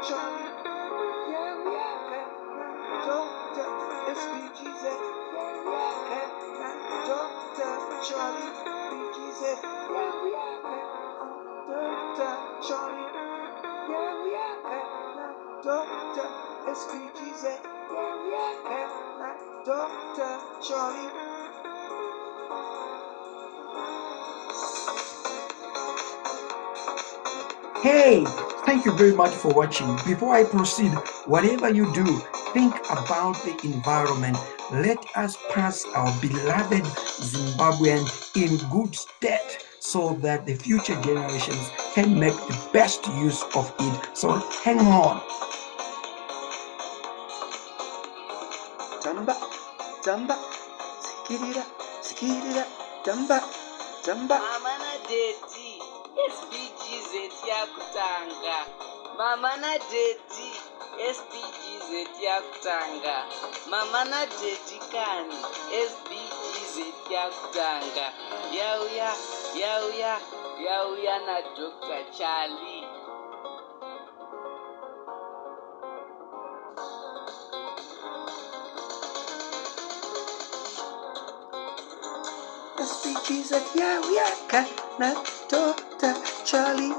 Charlie. Yeah, we are Dr. Sbgz. Yeah, we are Dr. Charlie. Bgz. Yeah, we are Dr. Charlie. Yeah, we are Dr. Sbgz. Yeah, we are Dr. Charlie. Hey, thank you very much for watching. Before I proceed, whatever you do, think about the environment. Let us pass our beloved Zimbabwean in good stead so that the future generations can make the best use of it. So hang on. Tamba, tamba, skidida, tamba, tamba. Mama na daddy, Sbgz yakutanga. Mama na daddy, Sbgz yakutanga. Mama na daddy kani, Sbgz yakutanga. Yauya, yauya, yauya na Dr. Charlie. Sbgz, yeah, we are Dr. Charlie.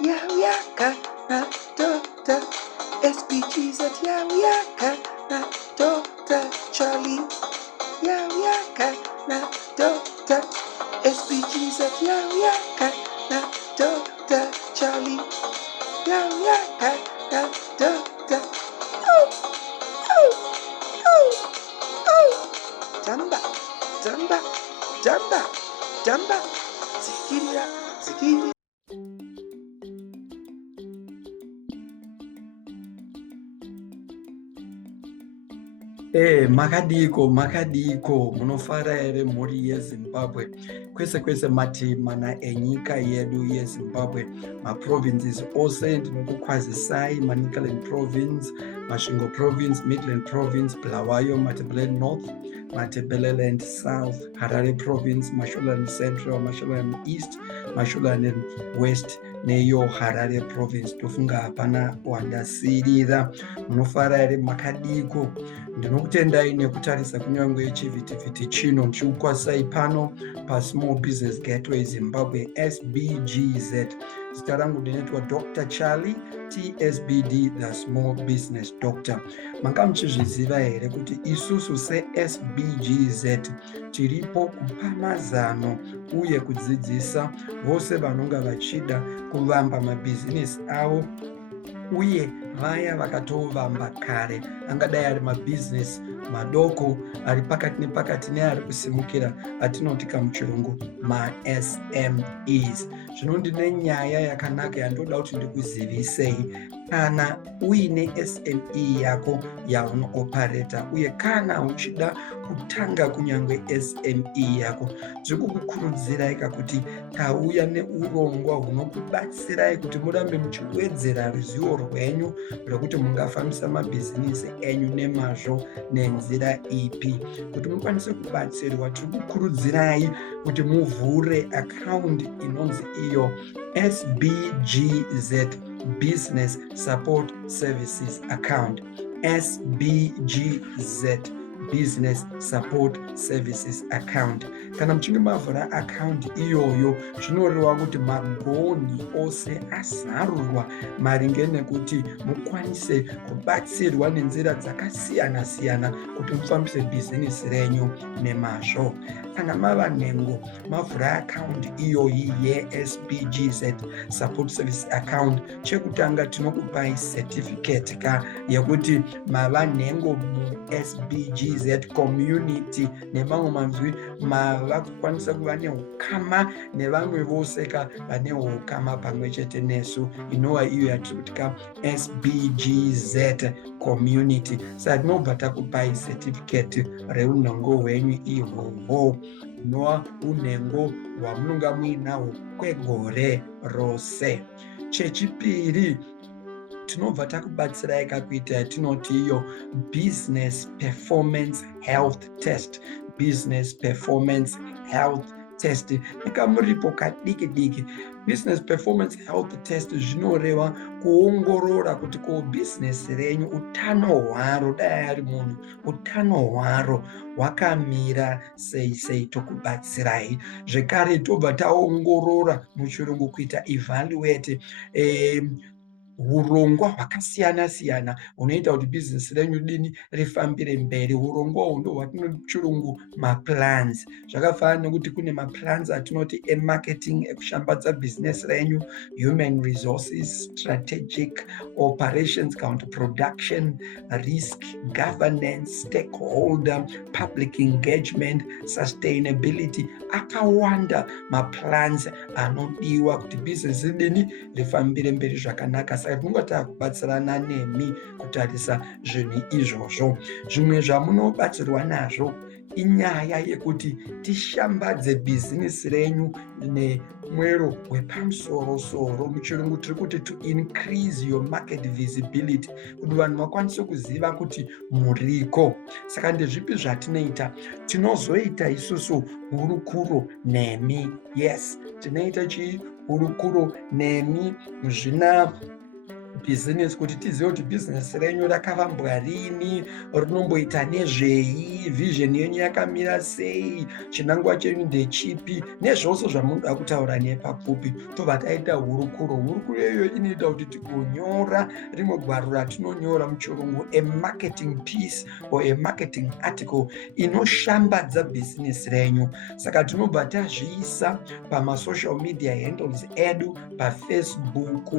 Yeah, we are Dr. Sbgz, yeah, we are Dr. Charlie. Yeah, we are Dr. Sbgz, yeah, we are Dr. Charlie. Yeah, we are Dr. Tamba, tamba, tamba, tamba, zikirira, zikirira. Makadiko munofara ere mhuri yeZimbabwe kwese mati mana enyika yedu yeZimbabwe maprovinces ose ndinokukwazisai Manicaland province, Masvingo province, Midland province, Bulawayo, Matabeleland north, Matabeleland south, Harare province, Mashonaland central, Mashonaland east, Mashonaland west neyo Harare province. Tofunga hapana wandasirira. Munofara ere makadiko. Ndinokutendai nekutarisa kunyangwe chivhitivhiti chino ndichikukwasai pano paSmall Business Gateway Zimbabwe Sbgz. Zita rangu ndinoitwa Dr. Charlie TSBD, the Small Business Doctor. Manga muchizviziva here kuti isusu seSbgz tiripo kupa mazano uye kudzidzisa vose vanonga vachida kuvamba mabhizinesi avo uye vaya vakatovamba kare angadai ari mabhizinesi madoko ari pakati nepakati neari kusimukira atinoti kamuchirungu maSMEs. Zvino ndine nyaya yakanaka yandoda kuti ndikuzivisei. Kana uine SME yako yaunopareta uye kana uchida kutanga kunyangwe SME yako, ndikukukurudzirai kuti tauya neurongwa hunokubatsirai kuti murambe muchiwedzera ruzivo rwenyu rwekuti mungafambisa mabhizinesi enyu nemazvo nenzira ipi. Kuti mukwanise kubatsirwa, tiri kukurudzirai kuti muvhure akaundi inonzi iyo Sbgz Business Support Services Account. Sbgz Business Support Services Account. Kana muchinge mavhura account iyoyo, zvinoreva kuti magoni ose azarurwa maringe nekuti mukwanise kubatsirwa nenzira dzakasiyana-siyana kuti mufambise bhizinesi renyu nemazvo. Kana mava nhengo mavhura account iyoyi yeSbgz Support Service Account, chekutanga tinokupai certificate yekuti mava nhengo muSbgz community nemamwe manzwi mava kukwanisa kuva neukama nevamwe vose vane ukama pamwe chete nesu, inova iyo yatiri kuti Sbgz community. Saka tinobva takupai certificate reunhengo hwenyu ihwohwo, inova unhengo hwamunonga muinahwo kwegore rose. Chechipiri, tinobva takubatsirai kuita yatinoti iyo Business Performance Health Test. Business Performance Health test nekamuripo kadiki diki. Business performance health test zvinoreva kuongorora kuti ko business renyu utano hwaro, dai ari munhu, utano hwaro hwakamira sei tokubatsirai. Zvekare tobva taongorora, muchirungu kuita evaluate, urongwa hwakasiyana-siyana hunoita kuti bhizinesi renyu rifambire mberi. Urongwa uhwu ndo hwatinoti muchirungu maplans. Zvakafanana nekuti kune maplans atinoti emarketing, ekushambadza bhizinesi renyu, human resources, strategic, operations, counter production, risk, governance, stakeholder, public engagement, sustainability. Akawanda maplans anodiwa kuti bhizinesi rifambire mberi zvakanaka. Saka tinonga takubatsirana nemi kutarisa zvinhu izvozvo. Zvimwe zvamunobatsirwa nazvo inyaya yekuti tishambadze bhizinesi renyu nemwero wepamusoro-soro. Muchirungu tiri kuti to increase your market visibility, kuti vanhu vakwanise kuziva kuti muriko. Saka ndezvipi zvatinoita? Tinozoita isusu hurukuro nemi. Yes, tinoita hurukuro nemi muzvina bhizinesi kuti tizive kuti bhizinesi renyu rakavambwa rini, rinomboita nezvei, vision yenyu yakamira sei, chinangwa chenyu ndechipi, nezvose zvamunoda kutaura nepapfupi. Tobva taita hurukuro. Hurukuro iyoyo inoita kuti tigonyora rimwe gwaro ratinonyora muchirungu marketing piece or marketing article inoshambadza bhizinesi renyu. Saka tinobva tazviisa pamasocial media handles edu, pafacebook,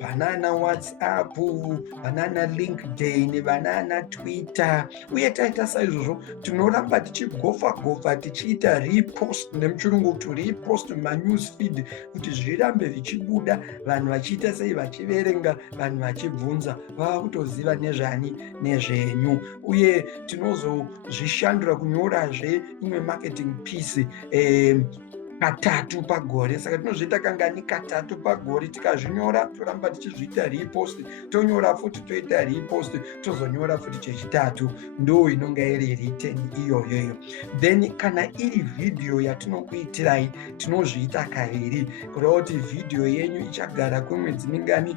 banana WhatsApp, banana LinkedIn, banana Twitter. Uye taita saizvozvo tinoramba tichigofa tichiita repost, nemuchirungu to repost manewsfeed, kuti zvirambe vichibuda, vanhu vachiita sei, vachiverenga, vanhu vachibvunza, vava kutoziva nezvani, nezvenyu. Uye tinozozvishandura kunyorazve imwe marketing piece katatu pagore. Saka tinozviita kangani katatu pagore. Tikazvinyora toramba tichizviita repost, tonyora futi toita repost, tozonyora futi chechitatu. Ndo inonga iri written iyoyoyo. Then kana iri video yatinokuitirai tinozviita kaviri, kureva kuti video yenyu ichagara kwemwedzi mingani,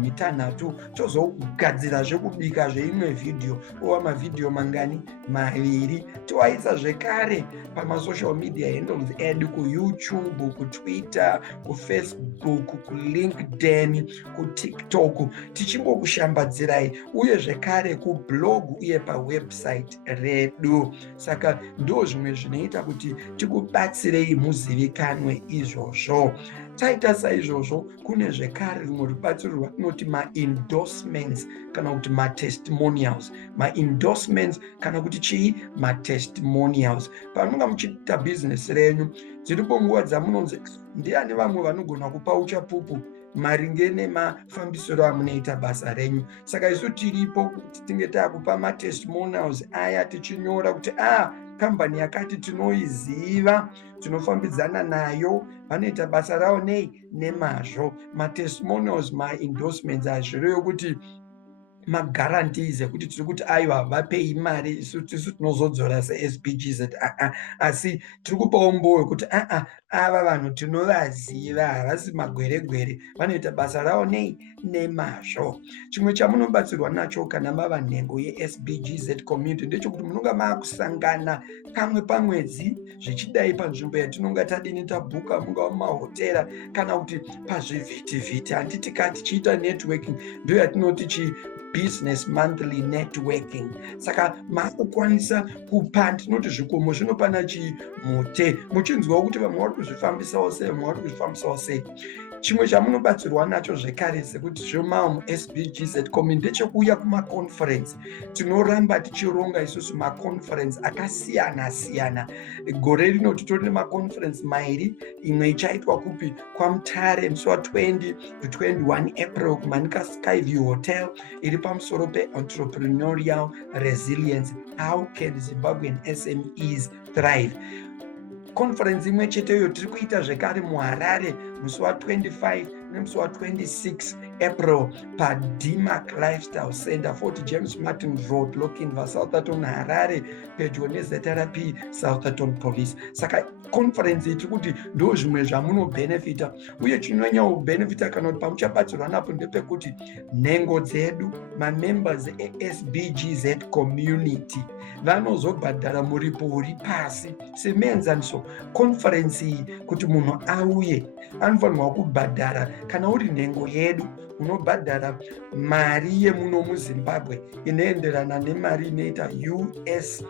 mitanhatu. Tozogadzirazve kubika zveimwe video, ova mavideo mangani, maviri. Toaisa zvekare pamasocial media handles edu, kuYouTube, kuTwitter, kuFacebook, kuLinkedIn, kuTikTok, tichimbokushambadzirai, uye zvekare kublog uye pawebsite redu. Saka ndo zvimwe zvinoita kuti tikubatsirei muzivikanwe izvozvo. Taita saizvozvo kune zvekare rumwe rubatsiro rwatinoti ma-endorsements kana kuti ma-testimonials. Ma-endorsements kana kuti chii? Ma-testimonials. Panonga muchiita bhizinesi renyu, dziripo nguva dzamunonzi ndiani vamwe vanogona kupa uchapupu maringe nemafambisiro amunoita basa renyu. Saka isu tiripo kuti tinge takupa ma-testimonials aya, tichinyora kuti kambani yakati tinoiziva, tinofambidzana nayo, vanoita basa ravo nemazvo. Ma-testimonials, ma-endorsements hazvirevo kuti magarantees ekuti tiri kuti aiwa vapei mari isu tinozodzora seSbgz, asi tiri kupawo mboyo kuti ava vanhu tinovaziva, havasi magweregwere, vanoita basa ravo nemazvo. Chimwe chamunobatsirwa nacho kana mava nhengo yeSbgz community ndechekuti munonga maakusangana kamwe pamwedzi, zvichidai panzvimbo yatinonga tadini tabhuka, mungava mumahotera kana kuti pazvivhitivhiti. Handiti tichiita networking, ndo yatinoti business monthly networking. Saka maakukwanisa kupa, tinoti zvikomo zvinopana chimute, muchinzwawo kuti vamwe vari kuzvifambisawo sei, vamwe vari kuzvifambisawo sei. Chimwe chamunobatsirwa nacho zvekare sekuti zvomao muSbgz community ndechekuuya kumaconference. Tinoramba tichironga isusu maconference akasiyana-siyana. Gore rino titori nemaconference mairi, imwe ichaitwa kupi? kwaMutare musi wa20 to 21 April kumanika Skyview Hotel, iri pamusoro pe-entrepreneurial resilience, how can Zimbabwean SMEs thrive. Conference imwe cheteyo tiri kuita zvekare muHarare musi wa25 nemusi wa26 April paDmark Lifestyle Center 40 James Martin Road Lochinvar Southampton Harare pedyo neZRP Southampton Police. Saka conference tiri kuti ndo zvimwe zvamunobenefita, uye chinonyanya kubenefita kana kuti pamuchabatsirwa napo ndepekuti nhengo dzedu mamembers eSbgz community vanozobhadhara muripo uri pasi semenzaniso. Conference iyi kuti munhu auye anofanirwa kubhadhara, kana uri nhengo yedu unobhadhara mari yemuno muZimbabwe inoenderana nemari inoita US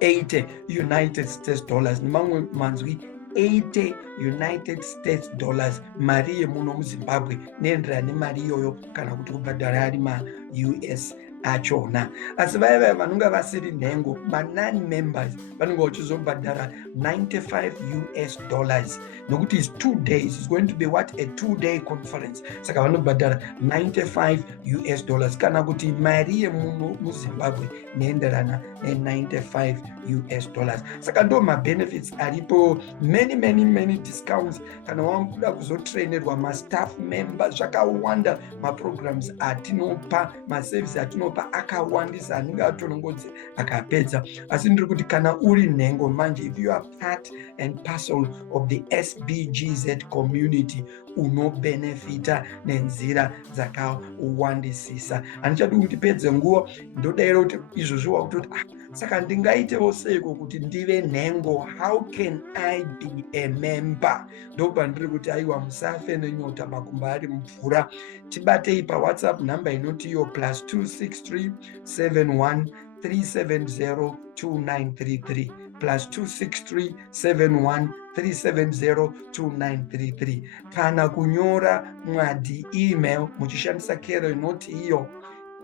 80 United States dollars, nemamwe manzwi 80 United States dollars, mari yemuno muZimbabwe inoenderana nemari iyoyo, kana kuti kubhadhara ari ma-US achona. Asi vaya vanonga vasiri nhengo, ma-non-members vanonga vachizobhadhara 95 US dollars, nokuti is 2 days, it's going to be what, a 2-day conference. Saka vanobhadhara 95 US dollars, kana kuti mari yemuno muZimbabwe inoenderana ne95 US dollars. Saka ndo ma-benefits aripo, many discounts kana wamuda kuzotrainerwa ma-staff members, zvakawanda ma-programs atinopa, ma-service atinopa akawandisa, anenge atonongodzi akapedza. Asi ndiri kuti kana uri nhengo manje, if you are part and parcel of the Sbgz community, unobenefita nenzira dzakawandisisa. Handichadi kuti pedze nguva, ndodaira kuti izvozvo kuti saka ndingaitewo seiko kuti ndive nhengo, how can I be a member? Ndobva ndiri kuti aiwa musafe nenyota makumba ari mvura. Tibatei paWhatsApp namba inoti iyo +263 71 370 2933 +263 71 370 2933, kana kunyora mwadi email muchishandisa kero inoti iyo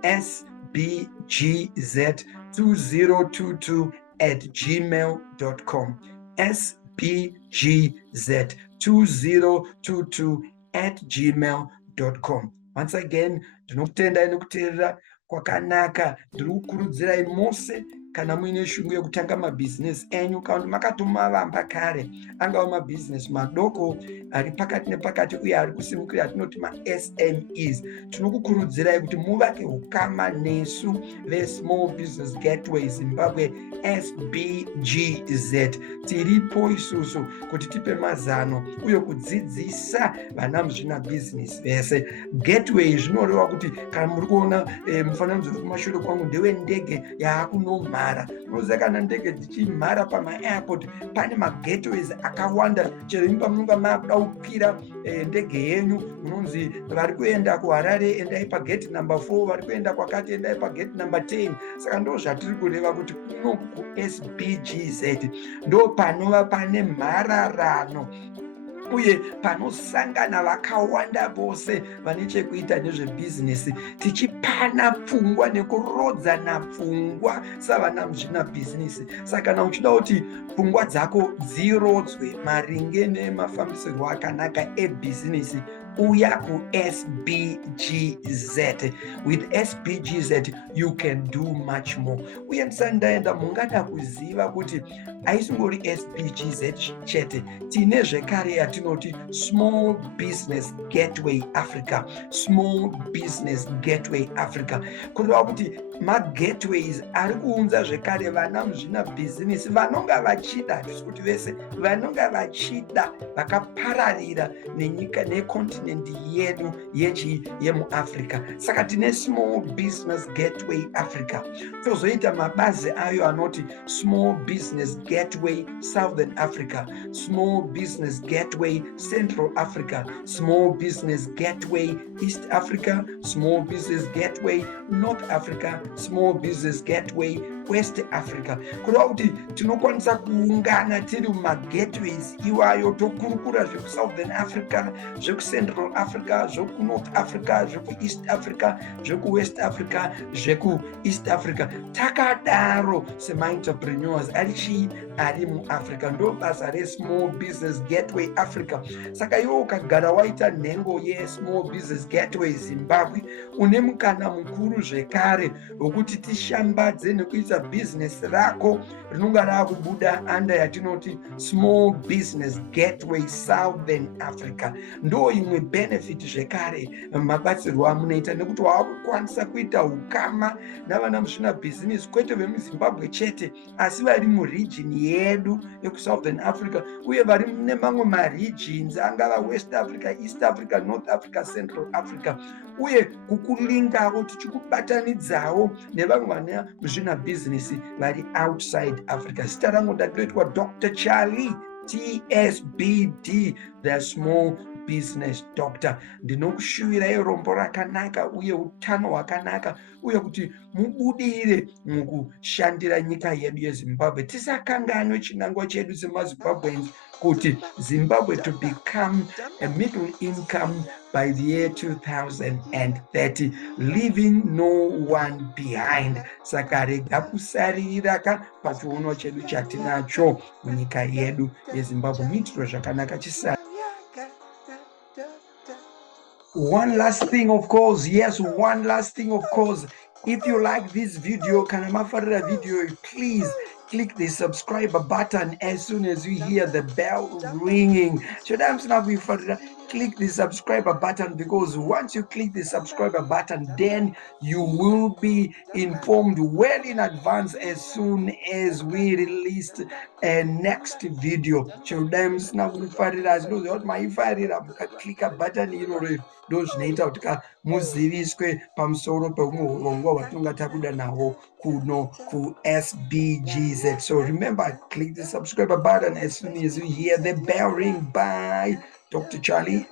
sbgz2022@gmail.com, sbgz2022@gmail.com. Once again, ndinokutendai nekuteerera kwakanaka. Ndiri kukurudzirai mose kana muine shungu yekutanga mabhizinesi enyu, kana kuti makatomavamba kare, angava mabhizinesi madoko ari pakati nepakati uye ari kusimukira, atinoti ma-SMEs. Tinokukurudzirai kuti muvake ukama nesu veSmall Business Gateway Zimbabwe Sbgz. Tiripo isusu kuti tipe mazano uye kudzidzisa vana muzvina bhizinesi vese. Gateway zvinoreva kuti kana muri kuona mufananidzo uri kumashure kwangu ndewendege yaakunomhara. Unoziva kana ndege dzichimhara pama-airport pane ma-gateways akawanda. Chero imba munonga makuda kukwira ndege yenyu, munonzi vari kuenda kuHarare endai pagate number 4, vari kuenda kwakati endai pagate number 10. Saka ndo zvatiri kureva kuti kuno kuSbgz ndo panova pane mhararano uye panosangana vakawanda vose vane chekuita nezvebhizinesi, tichipana pfungwa nekurodzana pfungwa savana muzvina bhizinesi. Saka kana uchida kuti pfungwa dzako dzirodzwe maringe nemafambisirwo akanaka ebhizinesi, uya kuSbgz. With Sbgz you can do much more. Uye ndisandaenda mungada kuziva kuti haisingori Sbgz chete, tine zvekare yatinoti Small Business Gateway Africa, Small Business Gateway Africa, kureva kuti ma-gateways ari kuunza zvekare vana muzvina bhizinesi vanonga vachida, hatisi kuti vese, vanonga vachida, vakapararira nenyika nekontinenti yedu yemuAfrica. Saka tine Small Business Gateway Africa. Tozoita mabazi ayo anoti Small Business Gateway Southern Africa, Small Business Gateway Central Africa, Small Business Gateway East Africa, Small Business Gateway North Africa, Small Business Gateway West Africa. Kureva kuti tinokwanisa kuungana tiri mumagateways iwayo, tokurukura zvekuSouthern Africa, zvekuCentral Africa, zvekuNorth Africa, zvekuEast Africa, zvekuWest Africa, zvekuEast Africa. Takadaro sema-entrepreneurs ari muafrica. Ndo basa reSmall Business Gateway Africa. Saka iwe ukagara waita nhengo yeSmall Business Gateway Zimbabwe, une mukana mukuru zvekare wekuti tishambadze nekuisa bhizinesi rako rinonga raakubuda anda yatinoti Small Business Gateway Southern Africa. Ndo imwe benefit zvekare mabatsirwo amunoita, nekuti waakukwanisa kuita ukama navana muzvina bhizinesi kwete vemuzimbabwe chete, asi vari muregion yedu yekusouthern Africa, uye vari nemamwe maregions angava West Africa, East Africa, North Africa, Central Africa, uye kukulingawo tichikubatanidzawo nevamwe vana muzvina bhizinesi vari outside Africa. Zita rangu ndatoitwa Dr. Charlie TSBD, the Small Business Doctor. Ndinokushuvirai rombo rakanaka uye utano hwakanaka, uye kuti mubudire mukushandira nyika yedu yeZimbabwe. Tisakanganwe chinangwa chedu semaZimbabweans kuti Zimbabwe to become a middle income by the year 2030, leaving no one behind. Saka rega kusariraka pachiuno chedu chatinacho munyika yedu yeZimbabwe. Muitiro zvakanaka chisari. One last thing, of course, yes, one last thing, of course. If you like this video, kana mafarira video, please click the subscribe button as soon as you hear the bell ringing. Click the subscribe button, because once you click the subscribe button, then you will be informed well in advance as soon as we released a next video. Click button ndo zvinoita kuti muziviswe pamusoro peurongwa hwatinonga tabuda naho kuno kuSbgz. So remember, click the subscribe button as soon as you hear the bell ring. Bye. Dr. Charlie.